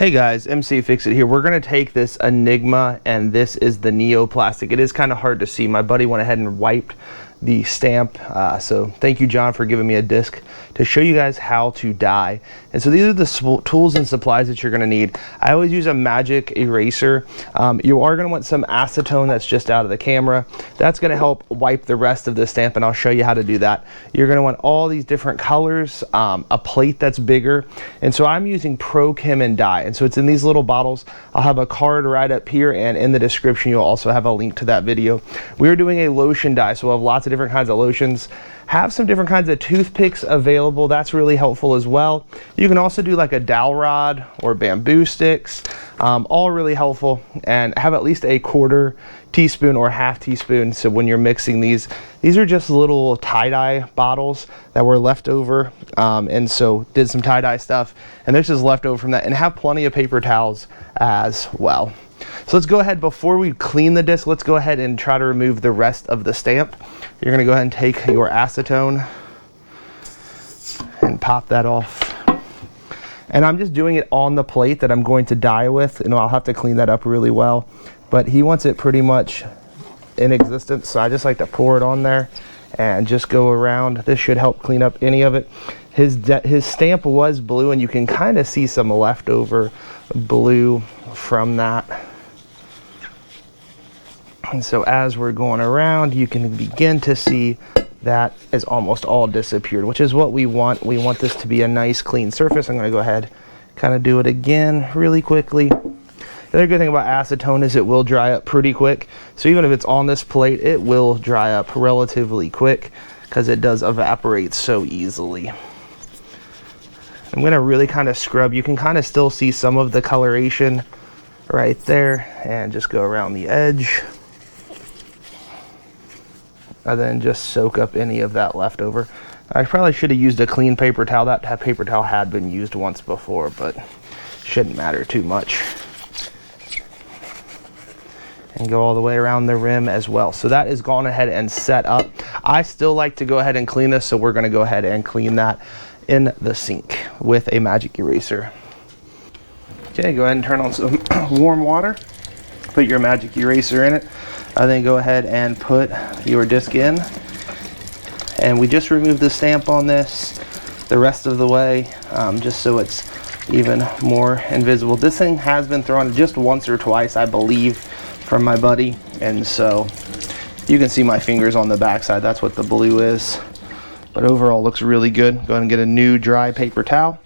Hey guys, MC Fix-It here. We're going to take this Enigma, and this is the Neoplastic. It is kind of hard to see. My buddy went ahead and wiped the stamp, so thank you, John, for giving me a disc to show you guys how to dye. And so these are the tools and supplies that you're going to need. I always use a magic eraser. You are going to want some acetone that's just out of the camera. That's going to help wipe the rest of the stamp, and I'll show you how to do that. You're going to want all these different colors, a plate that's bigger, and so I'm using Pro Chem and Dye, and so it's in these little bottles. I'll have a card right up here, and in the description you'll also have a link to that video. We are doing a lotion dye, so we'll have lots of different kinds of lotions. Have some different kinds of toothpicks available. That's really helpful as well. You can also do like a dowel rod or bamboo sticks, all really helpful, and have at least a 1/4 teaspoon or 1/2 teaspoon. So when you're mixing these are just little tie-dye bottles that were left over, and so did some tie-dye stuff, and this is left over from that. And have plenty of paper towels as well. So let's go ahead, before we clean the disc, let's go ahead and try to remove the rest of the stamp. You're gonna go ahead and take your acetone and pop that off. And I'm just doing it on the plate that I'm going to dye with, and I'll have to clean that up really well. But he wants it pretty much in existence, so I just like to pour it on there and just go around. This should help clean up any of it. His stamp was blue, and you can kind of see some leftover blue from that. And so as we're going around, you can begin to see that is almost all disappeared, which is what we want. We want this to be a nice clean surface. I'm going to go ahead, kind of do it again really quickly. The other good thing about acetone is it will dry up pretty quick. So even if it's on this plate, it will dry up relatively quick because it does evaporate so easily. I'm going to really kind of scrub. You can kind of still see some of the coloration right there, and just go around the edge. And then just soak up any of that leftover. I probably should have used a clean paper towel. That paper towel had been used once before, but shouldn't matter too much. And go all the way around the rim as well. So that is gone ahead and set up. I still like to go ahead and clean this, so we're going to go ahead and clean that in the sink with a magic eraser. Okay, go ahead and turn on some warm water. Put your magic eraser in it. Then go ahead and put your disc in. And we just removed the stamp on this the rest of the way, just so it's even more invisible. This thing has been thrown just once or twice, I believe, from my buddy. And so you can see my fingers on the backside. That's what the blue is. But overall looks really good. Go ahead and get a new dry paper towel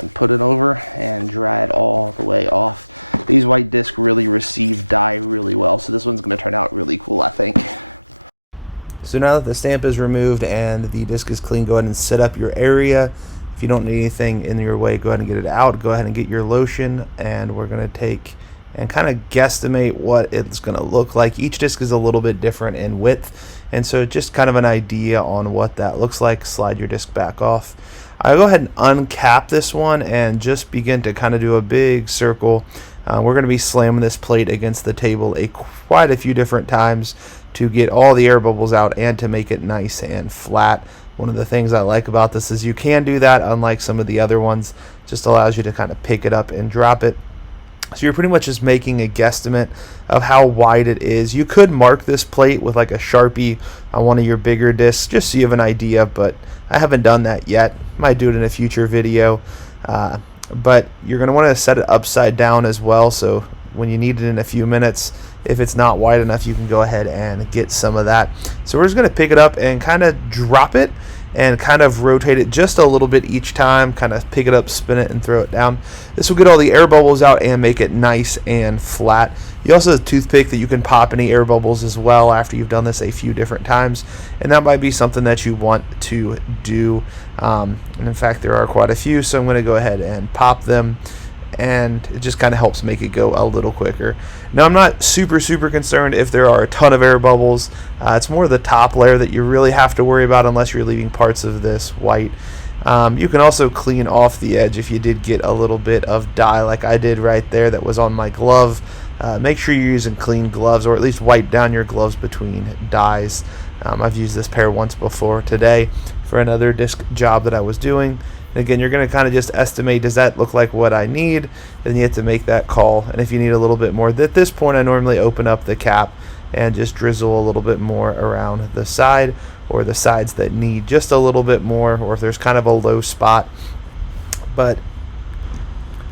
and put it over and dry it all the way off. These white discs really receive dye really well, so this one's going to turn out really cool, I think. So now that the stamp is removed and the disc is clean, go ahead and set up your area. If you don't need anything in your way, go ahead and get it out. Go ahead and get your lotion, and we're going to take and kind of guesstimate what it's going to look like. Each disc is a little bit different in width, and so just kind of an idea on what that looks like. Slide your disc back off. I'll go ahead and uncap this one and just begin to kind of do a big circle. We're going to be slamming this plate against the table quite a few different times to get all the air bubbles out and to make it nice and flat. One of the things I like about this is you can do that, unlike some of the other ones. Just allows you to kind of pick it up and drop it. So you're pretty much just making a guesstimate of how wide it is. You could mark this plate with like a Sharpie on one of your bigger discs, just so you have an idea, but I haven't done that yet. Might do it in a future video. But you're going to want to set it upside down as well, so when you need it in a few minutes, if it's not wide enough, you can go ahead and get some of that. So we're just going to pick it up and kind of drop it and kind of rotate it just a little bit each time, kind of pick it up, spin it, and throw it down. This will get all the air bubbles out and make it nice and flat. You also have a toothpick that you can pop any air bubbles as well after you've done this a few different times, and that might be something that you want to do. And in fact, there are quite a few, so I'm going to go ahead and pop them, and it just kind of helps make it go a little quicker. Now, I'm not super concerned if there are a ton of air bubbles. It's more the top layer that you really have to worry about, unless you're leaving parts of this white. You can also clean off the edge if you did get a little bit of dye like I did right there that was on my glove. Make sure you're using clean gloves, or at least wipe down your gloves between dyes. I've used this pair once before today for another disc job that I was doing, And again, you're going to kind of just estimate, does that look like what I need? Then you have to make that call. And if you need a little bit more, at this point I normally open up the cap and just drizzle a little bit more around the side, or the sides that need just a little bit more, or if there's kind of a low spot. But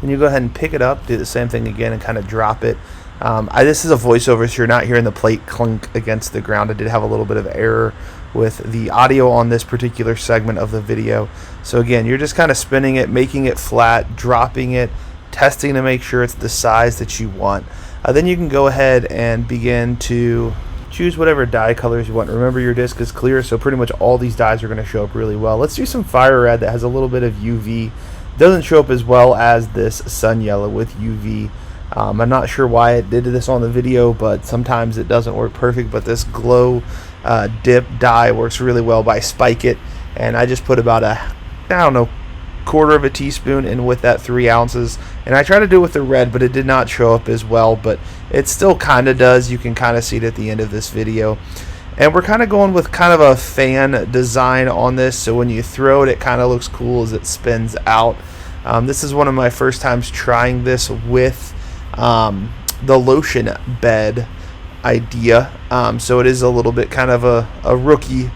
when you go ahead and pick it up, do the same thing again and kind of drop it. This is a voiceover, so you're not hearing the plate clunk against the ground. I did have a little bit of error with the audio on this particular segment of the video. So again, you're just kind of spinning it, making it flat, dropping it, testing to make sure it's the size that you want. Then you can go ahead and begin to choose whatever dye colors you want. Remember, your disc is clear, so pretty much all these dyes are going to show up really well. Let's do some fire red that has a little bit of UV. Doesn't show up as well as this sun yellow with UV. I'm not sure why it did this on the video, but sometimes it doesn't work perfect. But this glow dip dye works really well by Spike It, and I just put about a, I don't know, quarter of a teaspoon in with that 3 ounces. And I tried to do it with the red, but it did not show up as well, but it still kind of does. You can kind of see it at the end of this video. And we're kind of going with kind of a fan design on this, so when you throw it, it kind of looks cool as it spins out. This is one of my first times trying this with the lotion bed idea, so it is a little bit kind of a rookie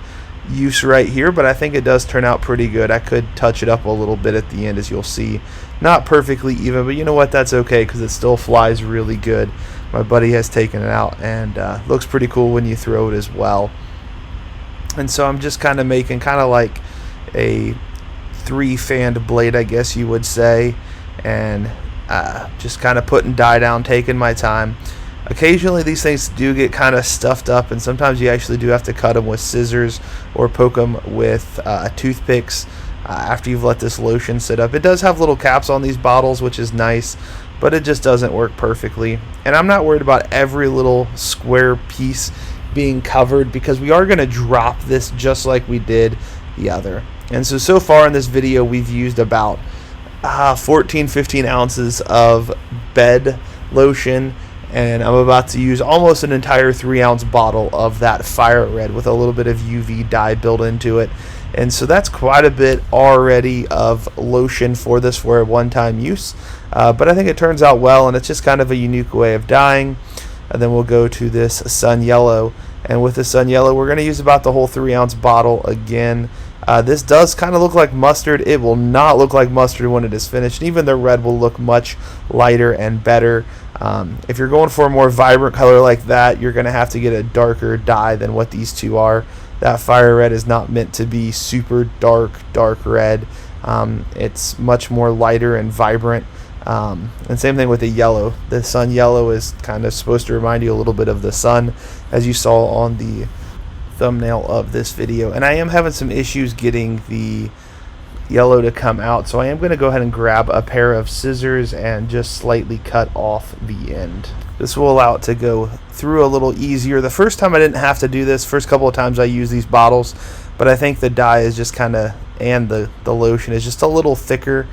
use right here, but I think it does turn out pretty good. I could touch it up a little bit at the end, as you'll see. Not perfectly even, but you know what, that's okay, because it still flies really good. My buddy has taken it out, and looks pretty cool when you throw it as well. And so I'm just kind of making kind of like a 3-fanned blade, I guess you would say, and just kind of putting dye down, taking my time. Occasionally these things do get kind of stuffed up, and sometimes you actually do have to cut them with scissors or poke them with toothpicks after you've let this lotion sit up. It does have little caps on these bottles, which is nice, but it just doesn't work perfectly. And I'm not worried about every little square piece being covered, because we are going to drop this just like we did the other. And so far in this video we've used about 14-15 ounces of bed lotion, and I'm about to use almost an entire 3-ounce bottle of that fire red with a little bit of UV dye built into it. And so that's quite a bit already of lotion for this for a one-time use, but I think it turns out well, and it's just kind of a unique way of dyeing. And then we'll go to this sun yellow, and with the sun yellow we're going to use about the whole 3-ounce bottle again. This does kind of look like mustard. It will not look like mustard when it is finished. Even the red will look much lighter and better. If you're going for a more vibrant color like that, you're going to have to get a darker dye than what these two are. That fire red is not meant to be super dark red. It's much more lighter and vibrant. And same thing with the yellow. The sun yellow is kind of supposed to remind you a little bit of the sun, as you saw on the thumbnail of this video. And I am having some issues getting the yellow to come out, so I am going to go ahead and grab a pair of scissors and just slightly cut off the end. This will allow it to go through a little easier. The first time I didn't have to do this. First couple of times I use these bottles, but I think the dye is just kind of, and the lotion is just a little thicker.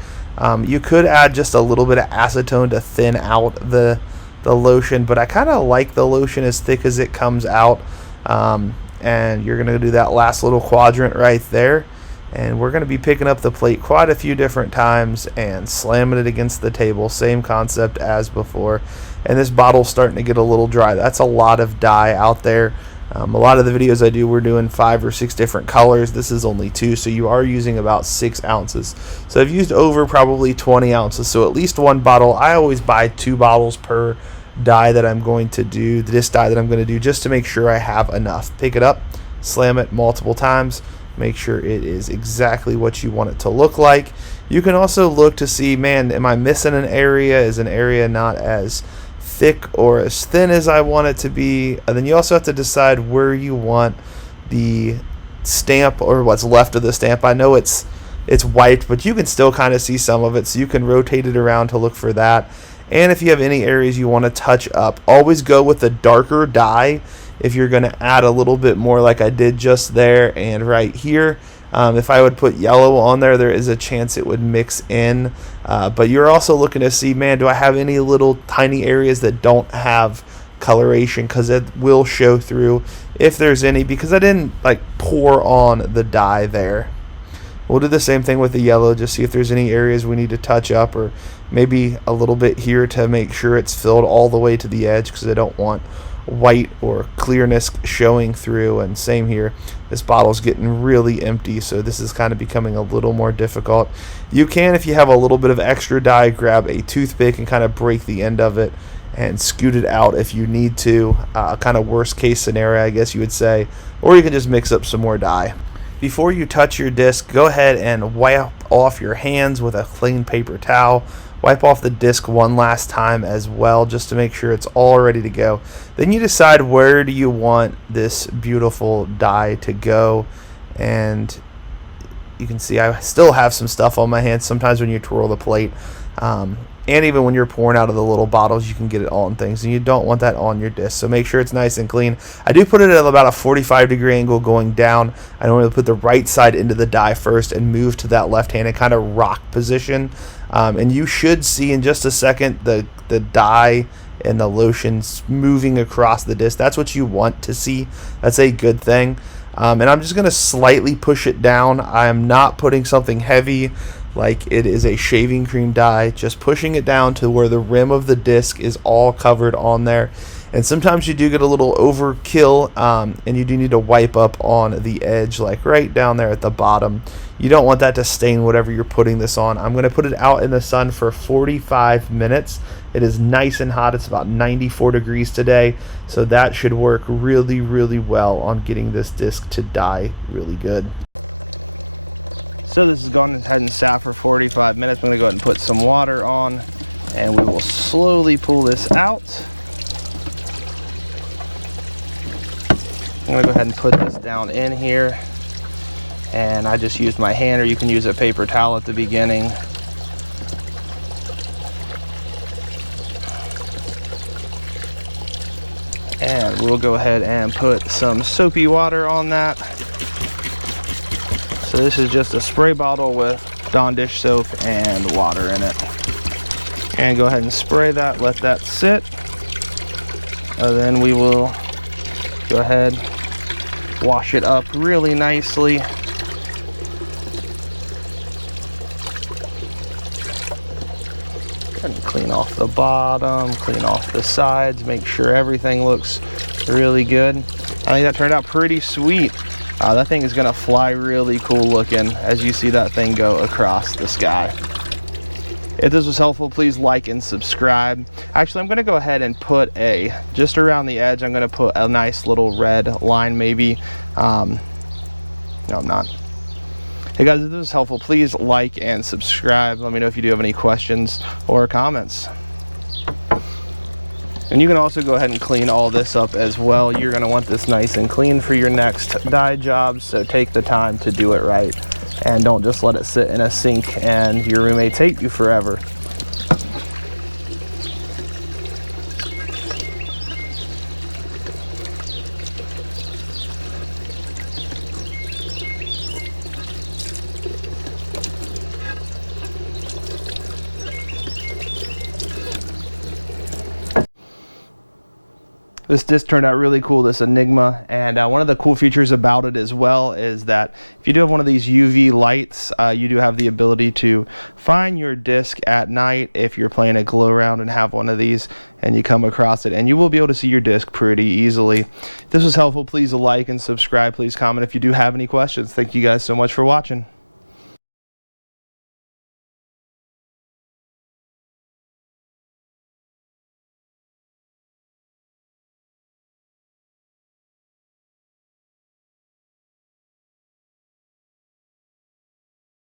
You could add just a little bit of acetone to thin out the lotion, but I kind of like the lotion as thick as it comes out. And you're going to do that last little quadrant right there, and we're going to be picking up the plate quite a few different times and slamming it against the table. Same concept as before. And this bottle's starting to get a little dry. That's a lot of dye out there. A lot of the videos I do, we're doing 5 or 6 different colors. This is only 2, so you are using about 6 ounces. So I've used over probably 20 ounces, so at least one bottle. I always buy 2 bottles per dye that I'm going to do, this dye that I'm going to do, just to make sure I have enough. Pick it up, slam it multiple times, make sure it is exactly what you want it to look like. You can also look to see, man, am I missing an area? Is an area not as thick or as thin as I want it to be? And then you also have to decide where you want the stamp, or what's left of the stamp. I know it's wiped, but you can still kind of see some of it, so you can rotate it around to look for that. And if you have any areas you want to touch up, always go with the darker dye if you're going to add a little bit more, like I did just there and right here. If I would put yellow on there, there is a chance it would mix in. But you're also looking to see, man, do I have any little tiny areas that don't have coloration, because it will show through if there's any, because I didn't like pour on the dye there. We'll do the same thing with the yellow, just see if there's any areas we need to touch up, or maybe a little bit here to make sure it's filled all the way to the edge, because I don't want white or clearness showing through. And same here, this bottle's getting really empty, so this is kind of becoming a little more difficult. You can, if you have a little bit of extra dye, grab a toothpick and kind of break the end of it and scoot it out if you need to. Kind of worst case scenario, I guess you would say, or you can just mix up some more dye. Before you touch your disc, go ahead and wipe off your hands with a clean paper towel. Wipe off the disc one last time as well, just to make sure it's all ready to go. Then you decide where do you want this beautiful dye to go. And you can see I still have some stuff on my hands. Sometimes when you twirl the plate, and even when you're pouring out of the little bottles, you can get it on things, and you don't want that on your disc. So make sure it's nice and clean. I do put it at about a 45-degree angle going down. I normally put the right side into the dye first and move to that left-handed kind of rock position. And you should see in just a second the dye and the lotions moving across the disc. That's what you want to see. That's a good thing. And I'm just going to slightly push it down. I am not putting something heavy like it is a shaving cream dye, just pushing it down to where the rim of the disc is all covered on there. And sometimes you do get a little overkill, and you do need to wipe up on the edge, like right down there at the bottom. You don't want that to stain whatever you're putting this on. I'm going to put it out in the sun for 45 minutes. It is nice and hot. It's about 94 degrees today, so that should work really, really well on getting this disc to dye really good. So this has gone ahead and sat for 45 minutes. I'm going to go ahead and put some water on, and we will slowly pull this out. I'm going to go ahead and put this down in here, and I just used my hand, or you can use a paper towel at the beginning. And we'll go ahead and put some soapy water on that. So this is just a spray bottle with Dawn dish soap and water in it. And go ahead and spray that, let that sit. And then we will go ahead, wash it up really nicely. And clean off the bottom, clean off the sides, make sure everything looks really good. I think that turned out pretty sweet. That thing is going to fly really cool looking as you see that thing go across the sky. If this was helpful, please like and subscribe. Actually, I'm going to go ahead and put just around the edge, I'm going to put a nice little red line maybe. No, I'm not. Hey guys, if this was helpful, please like and subscribe. Let me know if you do have any questions or comments. And you can also go ahead and clean all this up as well. You're going to want this nice and clean for your next dye job, so take the time to do it right. And don't just let it sit in a sink and your roommates hate you forever. This disc turned out really cool, this Enigma, and one of the cool features about it as well is that if you do have one of these UV lights, you do have the ability to find your disc at night if you're playing a glow round and have one of these and you come across it, and you will be able to see your disc pretty easily. If this was helpful, please like and subscribe. Please comment if you do have any questions. Thank you guys so much for watching.